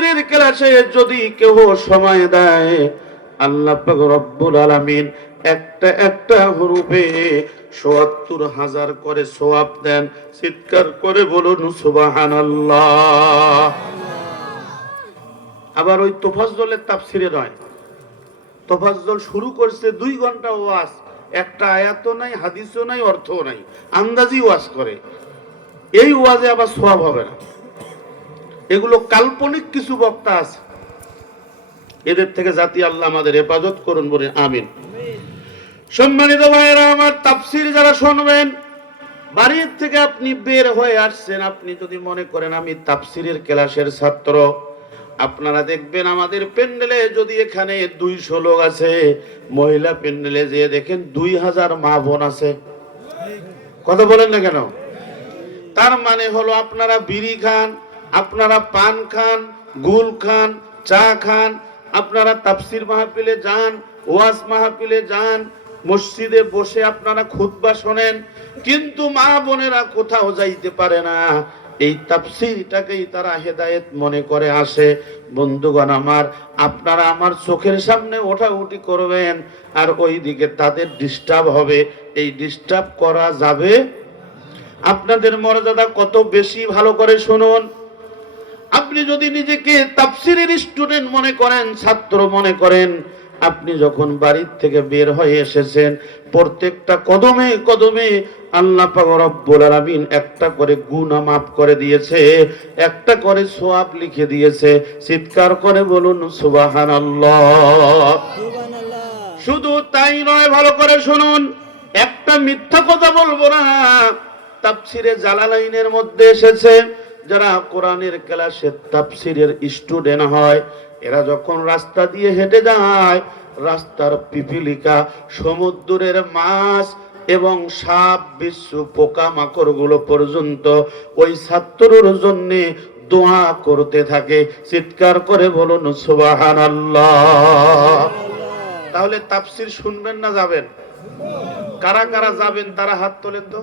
তাফসীরের ক্লাসে যদি কেউ সময় দেয়, আল্লাহ পাক রব্বুল আলামিন একটা একটা হরফে ৭৪,০০০ করে সওয়াব দেন। চিৎকার করে বলুন সুবহানাল্লাহ। আবার ওই তোফাজ্জলের তাফসীরে নয়, তোফাজ্জল শুরু করছে 2 ঘন্টা ওয়াজ, একটা আয়াতও নাই, হাদিসও নাই, অর্থও নাই, আন্দাজি ওয়াজ করে। এই ওয়াজে আবার সওয়াব হবে না। এগুলো কাল্পনিক কিছু বক্তা আছে, এদের থেকে জাতি আল্লাহ আমাদের হেফাজত করুন, বলে আমিন। সম্মানিত ভাইয়েরা আমার, তাফসীর যারা শুনবেন, বাড়ির থেকে আপনি বের হয়ে আসছেন, আপনি যদি মনে করেন আমি তাফসীরের ক্লাসের ছাত্র, আপনারা দেখবেন আমাদের প্যান্ডেলে যদি এখানে 200 লোক আছে, মহিলা প্যান্ডেলে যেয়ে দেখেন 2000 মা বোন আছে। কথা বলেন না কেন? তার মানে হলো আপনারা বিড়ি খান, আপনারা পান খান, গুল খান, চা খান, আপনারা তাফসীর মাহফিলে যান, ওয়াজ মাহফিলে যান, মসজিদে বসে আপনারা খুতবা শোনেন, কিন্তু মা বোনেরা কোথাও যাইতে পারে না। এই তাফসীরটাকেই তারা হেদায়েত মনে করে আসে। বন্ধুগণ আমার, আপনারা আমার চোখের সামনে ওঠাউঠি করবেন, আর ওইদিকে তাদের ডিস্টার্ব হবে। এই ডিস্টার্ব করা যাবে? আপনাদের মর্যাদা কত বেশি, ভালো করে শুনুন। আপনি যদি নিজেকে তাফসীরের স্টুডেন্ট মনে করেন, ছাত্র মনে করেন, আপনি যখন বাড়ির থেকে বের হয়ে এসেছেন, প্রত্যেকটা কদমে কদমে আল্লাহ পাক রব্বুল আলামিন একটা করে গুনাহ মাফ করে দিয়েছে, একটা করে সওয়াব লিখে দিয়েছে। চিৎকার করে বলুন সুবহানাল্লাহ। শুধু তাই নয়, ভালো করে শুনুন, একটা মিথ্যা কথা বলবো না। তাফসীরে জালালাইনের মধ্যে এসেছে, যারা কোরআনের ক্লাসে তাফসীরের স্টুডেন্ট হয়, এরা যখন রাস্তা দিয়ে হেঁটে যায়, রাস্তার পিপিলিকা, সমুদ্রের মাছ এবং সাপ, বিশ্ব পোকামাকড় গুলো পর্যন্ত ওই ছাত্রর জন্য দোয়া করতে থাকে। চিৎকার করে বলুন সুবহানাল্লাহ। তাহলে তাফসীর শুনবেন না যাবেন? কারা কারা যাবেন তারা হাত তোলেন তো।